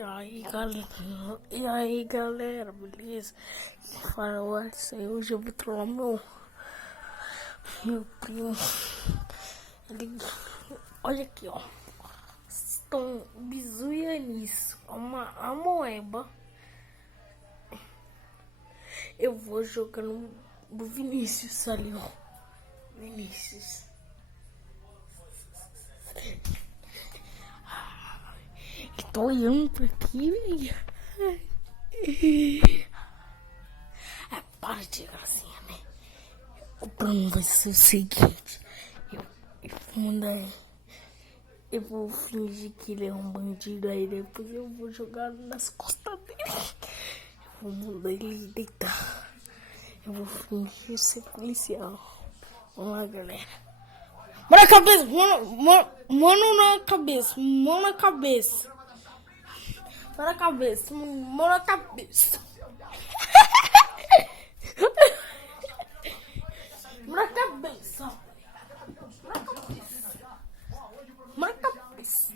E aí galera, beleza? Fala o Alisson, hoje eu vou trollar meu primo. Ele, olha aqui, ó. Estão bizuia nisso. A moeba. Eu vou jogar no Vinícius ali, ó. Vinícius. Tô olhando pra aqui, velho. Para de gracinha, né? O plano vai ser o seguinte. Eu vou fingir que ele é um bandido, aí depois eu vou jogar nas costas dele. Eu vou mandar ele deitar. Eu vou fingir ser policial. Vamos lá, galera. Mão na cabeça, mano na cabeça, mão na cabeça. Mão na cabeça, mão na cabeça. Mão na cabeça. Mão na cabeça.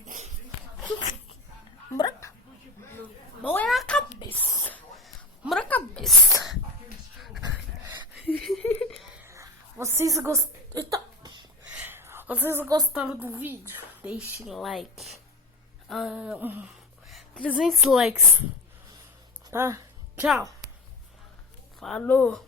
Mão na cabeça. Mão na cabeça. Vocês gostaram do vídeo? Deixe like. 300 likes. Tá? Tchau. Falou.